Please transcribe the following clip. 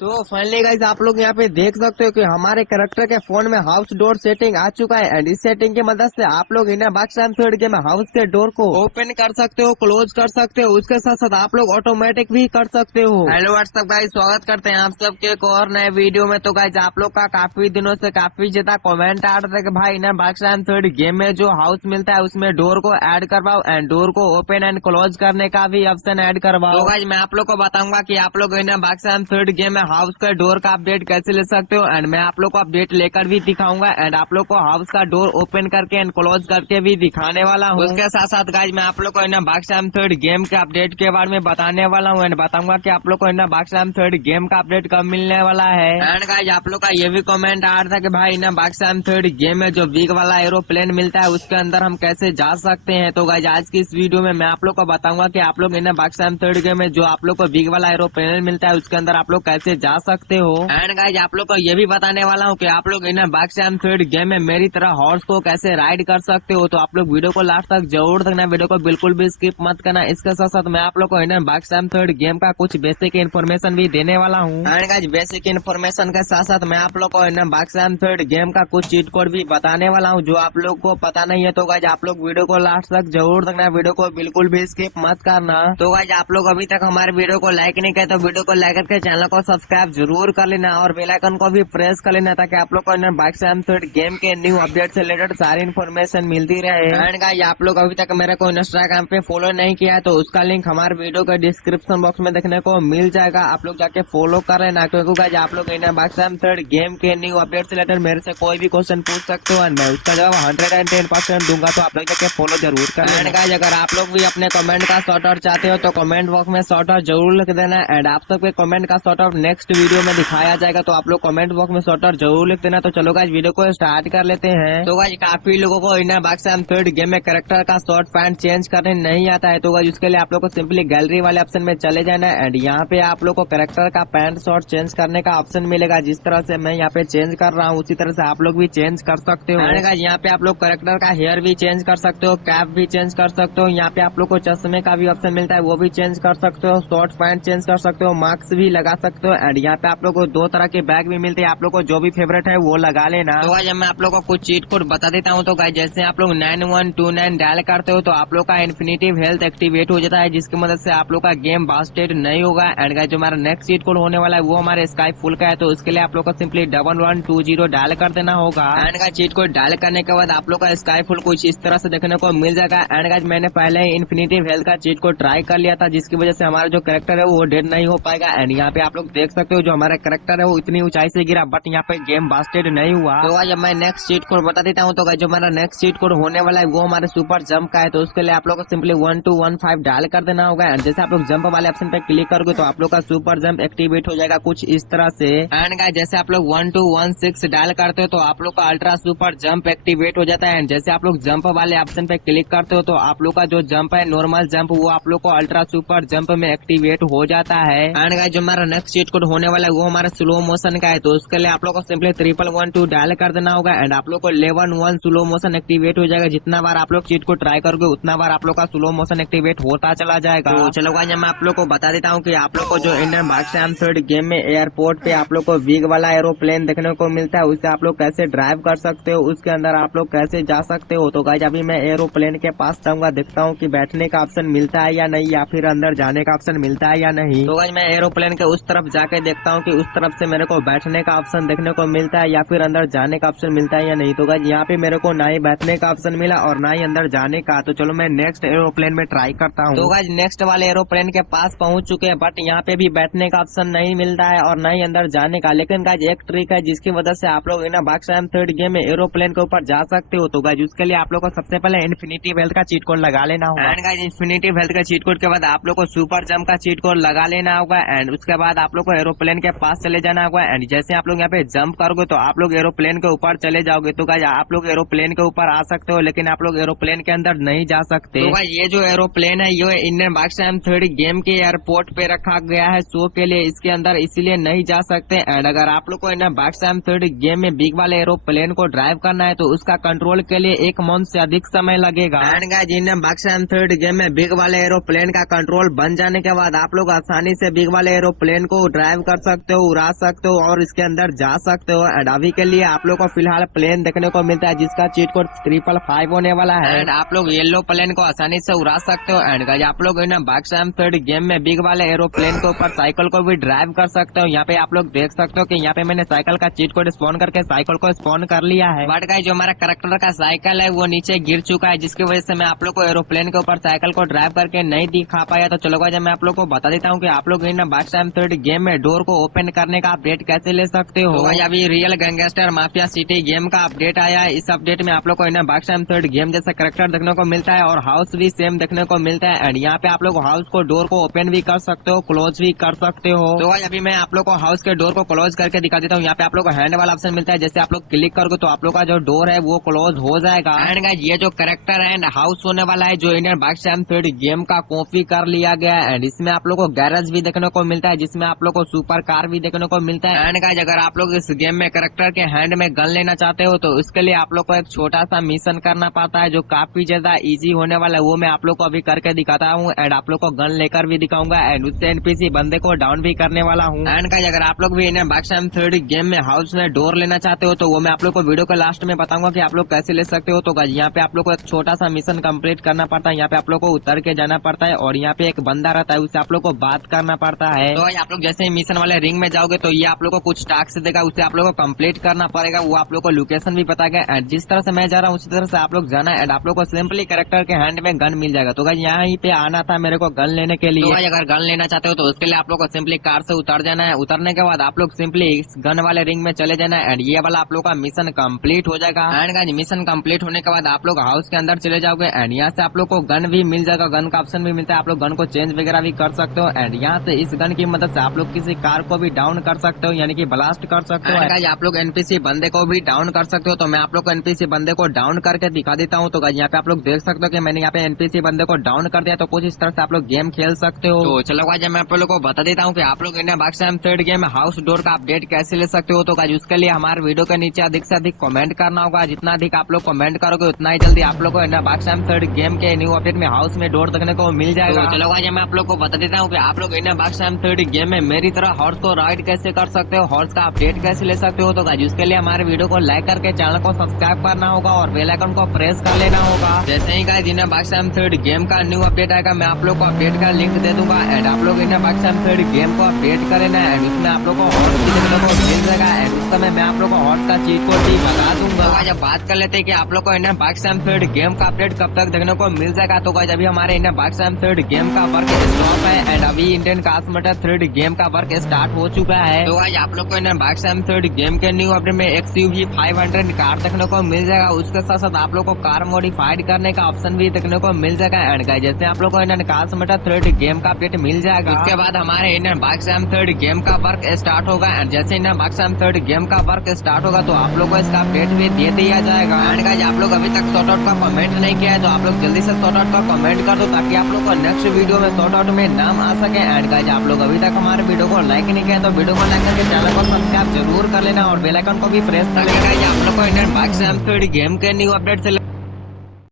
तो finally guys आप लोग यहाँ पे देख सकते हो कि हमारे कैरेक्टर के फोन में हाउस डोर सेटिंग आ चुका है एंड इस सेटिंग की मदद से आप लोग इन बाक्स थर्ड गेम हाउस के डोर को ओपन कर सकते हो, क्लोज कर सकते हो, उसके साथ साथ आप लोग ऑटोमेटिक भी कर सकते हो। हेलो व्हाट्सअप गाइस, स्वागत करते हैं आप सबके एक और नए वीडियो में। तो गाइस आप लोग का काफी दिनों से काफी ज्यादा कमेंट आ रहा था कि भाई ना बाक्स थर्ड गेम में जो हाउस मिलता है उसमें डोर को ऐड करवाओ एंड डोर को ओपन एंड क्लोज करने का भी ऑप्शन ऐड करवाओ। तो गाइस मैं आप लोग को बताऊंगा कि आप लोग इन बाक्स थर्ड गेम में हाउस का डोर का अपडेट कैसे ले सकते हो एंड मैं आप लोग को अपडेट लेकर भी दिखाऊंगा एंड आप लोग को हाउस का डोर ओपन करके एंड क्लोज करके भी दिखाने वाला हूँ। उसके साथ साथ गाइस मैं आप लोग को इन बाक्स थर्ड गेम के अपडेट के बारे में बताने वाला हूँ एंड बताऊंगा कि आप लोग को इन बाक्स थर्ड गेम का अपडेट कब मिलने वाला है। एंड गाइस आप लोग का ये भी कमेंट आ रहा था कि भाई इन बाक्स थर्ड गेम में जो बिग वाला एरोप्लेन मिलता है उसके अंदर हम कैसे जा सकते हैं। तो गाइस आज की इस वीडियो में मैं आप लोग को बताऊंगा कि आप लोग इन बाक्स थर्ड गेम में जो आप लोग को बिग वाला एरोप्लेन मिलता है उसके अंदर आप लोग कैसे जा सकते हो। एंड गाइस आप लोग को ये भी बताने वाला हूँ कि आप लोग इन बाक्स थर्ड गेम में मेरी तरह हॉर्स को कैसे राइड कर सकते हो। तो आप लोग वीडियो को लास्ट तक जरूर देखना, वीडियो को बिल्कुल भी स्किप मत करना। इसके साथ साथ मैं आप लोग को इन बाक्स थर्ड गेम का कुछ बेसिक इन्फॉर्मेशन भी देने वाला हूँ। एंड गाइस बेसिक इन्फॉर्मेशन के साथ साथ मैं आप लोग को इन बाक्स थर्ड गेम का कुछ चीट कोड भी बताने वाला हूँ जो आप लोग को पता नहीं है। तो गाइस आप लोग वीडियो को लास्ट तक जरूर देखना, वीडियो को बिल्कुल भी स्किप मत करना। तो गाइस आप लोग अभी तक हमारे वीडियो को लाइक नहीं किया तो वीडियो को लाइक करके चैनल को सब्सक्राइब जरूर कर लेना और बेल आइकन को भी प्रेस कर लेना ताकि आप लोग को बाक्स थर्ड गेम के न्यू अपडेट से रिलेटेड सारी इन्फॉर्मेशन मिलती रहे। एंड गाइस आप लोग अभी तक मेरे को इंस्टाग्राम पे फॉलो नहीं किया है तो उसका लिंक हमारे वीडियो के डिस्क्रिप्शन बॉक्स में देखने को मिल जाएगा, आप लोग जाके फॉलो कर लेना। क्योंकि गाइस आप लोग इन बाक्स थर्ड गेम के न्यू अपडेट से रिलेटेड मेरे से कोई भी क्वेश्चन पूछ सकते हो मैं उसका जवाब 110% दूंगा, तो आप लोग जाके फॉलो जरूर कर। एंड गाइस अगर आप लोग भी अपने कमेंट का शॉर्ट आउट चाहते हो तो कमेंट बॉक्स में शॉर्ट आउट जरूर लिख देना एंड आप सबके कमेंट का शॉर्ट आउट नेक्स्ट वीडियो में दिखाया जाएगा, तो आप लोग कमेंट बॉक्स में शॉर्ट आउट जरूर लिख देना। तो चलो गाइस वीडियो को स्टार्ट कर लेते हैं। तो गाइस काफी लोगों को इन बाक्स थर्ड गेम में कैरेक्टर का शॉर्ट पैंट चेंज करने नहीं आता है, तो गाइस उसके लिए आप लोग को सिंपली गैलरी वाले ऑप्शन में चले जाना है एंड यहाँ पे आप लोग को कैरेक्टर का पैंट शॉर्ट चेंज करने का ऑप्शन मिलेगा। जिस तरह से मैं यहाँ पे चेंज कर रहा हूँ उसी तरह से आप लोग भी चेंज कर सकते हो। गाइस यहाँ पे आप लोग कैरेक्टर का हेयर भी चेंज कर सकते हो, कैप भी चेंज कर सकते हो, यहाँ पे आप लोग को चश्मे का भी ऑप्शन मिलता है वो भी चेंज कर सकते हो, शॉर्ट पैंट चेंज कर सकते हो, मास्क भी लगा सकते हो एंड यहाँ पे आप लोग को दो तरह के बैग भी मिलते हैं, आप लोग को जो भी फेवरेट है वो लगा लेना। तो गाइस मैं आप लोग को कुछ चीट कोड बता देता हूँ। तो गाइस जैसे आप लोग 9129 डायल करते हो तो आप लोग का इन्फिनिटिव हेल्थ एक्टिवेट हो जाता है जिसकी मदद से आप लोग का गेम बास्टेड नहीं होगा। एंड गाइस जो हमारा नेक्स्ट चीट कोड होने वाला है वो हमारे स्काई फुल का है, तो उसके लिए आप लोग को सिंपली 1120 डायल कर देना होगा। And guys cheat code dial करने के बाद आप लोग का स्काई फुल कुछ इस तरह से देखने को मिल जाएगा। एंड गाइस मैंने पहले ही इन्फिनिटिव हेल्थ का चीट कोड ट्राई कर लिया था जिसकी वजह से हमारा जो कैरेक्टर है वो डेड नहीं हो पाएगा। एंड यहाँ पे आप लोग देख सकते हो जो हमारा कैरेक्टर है वो इतनी ऊंचाई से गिरा बट यहाँ पे गेम बास्टेड नहीं हुआ। तो गाइस मैं नेक्स्ट चीट कोड बता देता हूँ। तो गाइस जो हमारा नेक्स्ट चीट कोड होने वाला है वो हमारे सुपर जंप का है, तो उसके लिए आप लोग को सिंपली 1215 डायल कर देना होगा एंड जैसे आप लोग जंप वाले ऑप्शन पे क्लिक करोगे तो आप लोग का सुपर जंप एक्टिवेट हो जाएगा कुछ इस तरह से। एंड गाइस जैसे आप लोग 1216 डायल करते हो तो आप लोग का अल्ट्रा सुपर जंप एक्टिवेट हो जाता है एंड जैसे आप लोग जंप वाले ऑप्शन पे क्लिक करते हो तो आप लोग का जो जंप है नॉर्मल जंप वो आप लोग को अल्ट्रा सुपर जंप में एक्टिवेट हो जाता है। एंड गाइस जो हमारा नेक्स्ट चीट कोड होने वाला है वो हमारा स्लो मोशन का है, तो उसके लिए आप लोग को सिंपली 1112 डायल कर देना होगा एंड आप लोग को 11 स्लो मोशन एक्टिवेट हो जाएगा। जितना बार आप लोग चीट को ट्राई करोगे उतना बार आप लोग का स्लो मोशन एक्टिवेट होता चला जाएगा। तो चलो गाइस मैं आप लोग को बता देता हूँ कि आप लोग को जो इंडियन बाक्स थर्ड गेम में एयरपोर्ट पे आप लोग को बिग वाला एरोप्लेन देखने को मिलता है उससे आप लोग कैसे ड्राइव कर सकते हो, उसके अंदर आप लोग कैसे जा सकते हो। तो गाइस अभी मैं एरोप्लेन के पास जाऊंगा, देखता हूँ कि बैठने का ऑप्शन मिलता है या नहीं या फिर अंदर जाने का ऑप्शन मिलता है या नहीं। तो गाइस मैं एरोप्लेन के उस तरफ जाके देखता हूँ कि उस तरफ से मेरे को बैठने का ऑप्शन देखने को मिलता है या फिर अंदर जाने का ऑप्शन मिलता है या नहीं। तो गाइस यहाँ पे मेरे को ना ही बैठने का ऑप्शन मिला और ना ही अंदर जाने का, तो चलो मैं नेक्स्ट एरोप्लेन में ट्राई करता हूँ। तो गाइस नेक्स्ट वाले एरोप्लेन के पास पहुंच चुके हैं बट यहाँ पे भी बैठने का ऑप्शन नहीं मिलता है और ना ही अंदर जाने का। लेकिन गाइस एक ट्रिक है जिसकी वजह से आप लोग इन बाक्स थर्ड गेम में एरोप्लेन के ऊपर जा सकते हो। तो गाइस उसके लिए आप लोग को सबसे पहले इन्फिनिटिव हेल्थ का चीट कोड लगा लेना होगा। एंड गाइस इन्फिनिटिव हेल्थ का चीट कोड के बाद आप लोग को सुपर जंप का चीट कोड लगा लेना होगा एंड उसके बाद आप लोग को एरोप्लेन के पास चले जाना होगा एंड जैसे आप लोग यहाँ पे जंप करोगे तो आप लोग एरोप्लेन के ऊपर चले जाओगे। तो गाइस आप लोग एरोप्लेन के ऊपर आ सकते हो लेकिन आप लोग एरोप्लेन के अंदर नहीं जा सकते। तो गाइस ये जो एरोप्लेन है ये इंडियन बाक्स थर्ड गेम के एयरपोर्ट पे रखा गया है शो के लिए, इसके अंदर इसीलिए नहीं जा सकते। एंड अगर आप लोग को इंडियन बाक्स थर्ड गेम में बिग वाले एरोप्लेन को ड्राइव करना है तो उसका कंट्रोल के लिए 1 मंथ से अधिक समय लगेगा। And guys Indian box third game में बिग वाले एरोप्लेन का कंट्रोल बन जाने के बाद आप लोग आसानी से बिग वाले एरोप्लेन को ड्राइव ड्राइव कर सकते हो, उड़ा सकते हो और इसके अंदर जा सकते हो। एंड अभी के लिए आप लोग को फिलहाल प्लेन देखने को मिलता है जिसका चीट कोड 555 होने वाला है। एंड आप लोग येलो प्लेन को आसानी से उड़ा सकते हो। एंड गाइस आप लोग बाक्सैम थर्ड गेम में बिग वाले एरोप्लेन के ऊपर साइकिल को भी ड्राइव कर सकते हो। यहाँ पे आप लोग देख सकते हो कि यहाँ पे मैंने साइकिल का चीट कोड स्पॉन करके साइकिल को स्पॉन कर लिया है। बट गाइस जो हमारा करेक्टर का साइकिल है वो नीचे गिर चुका है, जिसकी वजह से मैं आप लोग को एरोप्लेन के ऊपर साइकिल को ड्राइव करके नहीं दिखा पाया। तो चलो गाइस मैं आप लोग को बता देता हूँ कि आप लोग बाक्सैम थर्ड गेम में डोर को ओपन करने का अपडेट कैसे ले सकते हो। तो अभी real gangster mafia city game का अपडेट आया है। इस अपडेट में आप लोग को बाक्सैम थर्ड गेम जैसा करेक्टर देखने को मिलता है और हाउस भी सेम देखने को मिलता है। एंड यहाँ पे आप लोग हाउस को डोर को ओपन भी कर सकते हो, क्लोज भी कर सकते हो। तो अभी मैं आप लोग को हाउस के डोर को क्लोज करके दिखा देता हूँ। यहाँ पे आप लोग को हैंड वाला ऑप्शन मिलता है, जैसे आप लोग क्लिक करोगे तो आप लोग का जो डोर है वो क्लोज हो जाएगा। एंड गाइस ये जो करेक्टर एंड हाउस होने वाला है जो इंडियन बाक्सैम थर्ड गेम का कॉपी कर लिया गया है। एंड इसमें आप लोग को गैरेज भी देखने को मिलता है, जिसमें आप लोग को सुपर कार भी देखने को मिलता है। एंड गाइस अगर आप लोग इस गेम में करेक्टर के हैंड में गन लेना चाहते हो तो उसके लिए आप लोग को एक छोटा सा मिशन करना पड़ता है जो काफी ज्यादा इजी होने वाला है। वो मैं आप लोग को अभी करके दिखाता हूँ। एंड आप लोग को गन लेकर भी दिखाऊंगा एंड उससे एनपीसी बंदे को डाउन भी करने वाला हूँ। एंड गाइस अगर आप लोग भी इंडियन बाक्सैम थर्ड गेम में हाउस में डोर लेना चाहते हो तो वो मैं आप लोग को वीडियो के लास्ट में बताऊंगा कि आप लोग कैसे ले सकते हो। तो गाइस यहाँ पे आप लोग को एक छोटा सा मिशन कंप्लीट करना पड़ता है। यहाँ पे आप लोग को उतर के जाना पड़ता है और यहाँ पे एक बंदा रहता है, उससे आप लोग को बात करना पड़ता है। तो आप लोग जैसे ही मिशन वाले रिंग में जाओगे तो ये आप लोग को कुछ टास्क देगा, उसे आप लोग को कंप्लीट करना पड़ेगा। वो आप लोग को लोकेशन भी पता गया एंड जिस तरह से मैं जा रहा हूँ उसी तरह से आप लोग जाना है। एंड आप लोग को सिंपली कैरेक्टर के हैंड में गन मिल जाएगा। तो गाइस यहाँ पे आना था मेरे को गन लेने के लिए। तो गाइस अगर गन लेना चाहते हो तो उसके लिए आप लोग को सिंपली कार से उतर जाना है। उतरने के बाद आप लोग सिंपली इस गन वाले रिंग में चले जाना है एंड ये वाला आप लोग का मिशन कंप्लीट हो जाएगा। एंड गाइस मिशन कंप्लीट होने के बाद आप लोग हाउस के अंदर चले जाओगे एंड यहाँ से आप लोग को गन भी मिल जाएगा, गन का ऑप्शन भी मिलता है। आप लोग गन को चेंज वगैरह भी कर सकते हो एंड यहाँ से इस गन की मदद से आप लोग किसी कार को भी डाउन कर सकते हो, यानी कि ब्लास्ट कर सकते हो। गाइस आप लोग एनपीसी बंदे को भी डाउन कर सकते हो। तो मैं आप लोग को एनपीसी बंदे को डाउन करके दिखा देता हूँ। तो गाइस यहाँ पे आप लोग देख सकते हो कि मैंने यहाँ पे एनपीसी बंदे को डाउन कर दिया। तो कुछ इस तरह से आप लोग गेम खेल सकते हो। तो चलो गाइस मैं आप लोग को बता देता हूँ कि आप लोग इंडियन बाक्सैम थर्ड गेम हाउस डोर का अपडेट कैसे ले सकते हो। तो गाइस उसके लिए हमारे वीडियो के नीचे अधिक से अधिक कमेंट करना होगा। जितना अधिक आप लोग कमेंट करोगे उतना ही जल्दी आप लोग को इंडियन बाक्सैम थर्ड गेम के न्यू अपडेट में हाउस में डोर देखने को मिल जाएगा। तो चलो गाइस मैं आप लोग को बता देता हूँ कि आप लोग इंडियन बाक्सैम थर्ड गेम में मेरी तरह हॉर्स को राइड कैसे कर सकते हो, हॉर्स का अपडेट कैसे ले सकते हो। तो गाइस उसके लिए हमारे वीडियो को लाइक करके चैनल को सब्सक्राइब करना होगा और बेल आइकन को प्रेस कर लेना होगा। जैसे ही गाइस इंडियन बाक्सैम थर्ड गेम का न्यू अपडेट आएगा मैं आप लोग को अपडेट का लिंक दे दूंगा एंड आप लोग इंडियन बाक्सैम थर्ड गेम को अपडेट कर लेना एंड उसमें आप लोग को हॉर्स भी देखने को मिल जाएगा एंड उस समय मैं आप लोग को हॉर्स का चीट कोड भी बता दूंगा। तो गाइस बात कर लेते हैं कि आप लोग को इंडियन बाक्सैम थर्ड गेम का अपडेट कब तक देखने को मिल जाएगा। तो गाइस अभी हमारे इंडियन बाक्सैम थर्ड गेम का वर्क स्टॉप है एंड अभी इंडियन कास्मेटर थर्ड गेम का वर्क स्टार्ट हो चुका है। तो गाइस आप लोग को इंडियन बाक्सैम थर्ड गेम के न्यू अपडेट में XUV 500 कार देखने को मिल जाएगा। उसके साथ साथ आप लोग को कार मॉडिफाइड करने का ऑप्शन भी देखने को मिल जाएगा। एंड गाइस जैसे आप लोग को इंडियन कास्मेटर थर्ड गेम का अपडेट मिल जाएगा उसके बाद हमारे इंडियन बाक्सैम थर्ड गेम का वर्क स्टार्ट होगा एंड जैसे इंडियन बाक्सैम थर्ड गेम का वर्क स्टार्ट होगा तो आप लोग को इसका अपडेट भी दे दिया जाएगा। एंड गाइस आप लोग अभी तक शॉर्ट आउट का कमेंट नहीं किया है तो आप लोग जल्दी से शॉर्ट आउट का कमेंट कर दो ताकि आप लोग को नेक्स्ट वीडियो में शॉर्ट आउट में नाम आ सके। एंड गाइस आप लोग अभी तक हमारे वीडियो को लाइक नहीं किया तो वीडियो को लाइक करके चैनल को सब्सक्राइब जरूर कर लेना और बेल आइकन को भी प्रेस कर लेना। आप लोग को इंडियन बाक्सैम थर्ड गेम के न्यू अपडेट से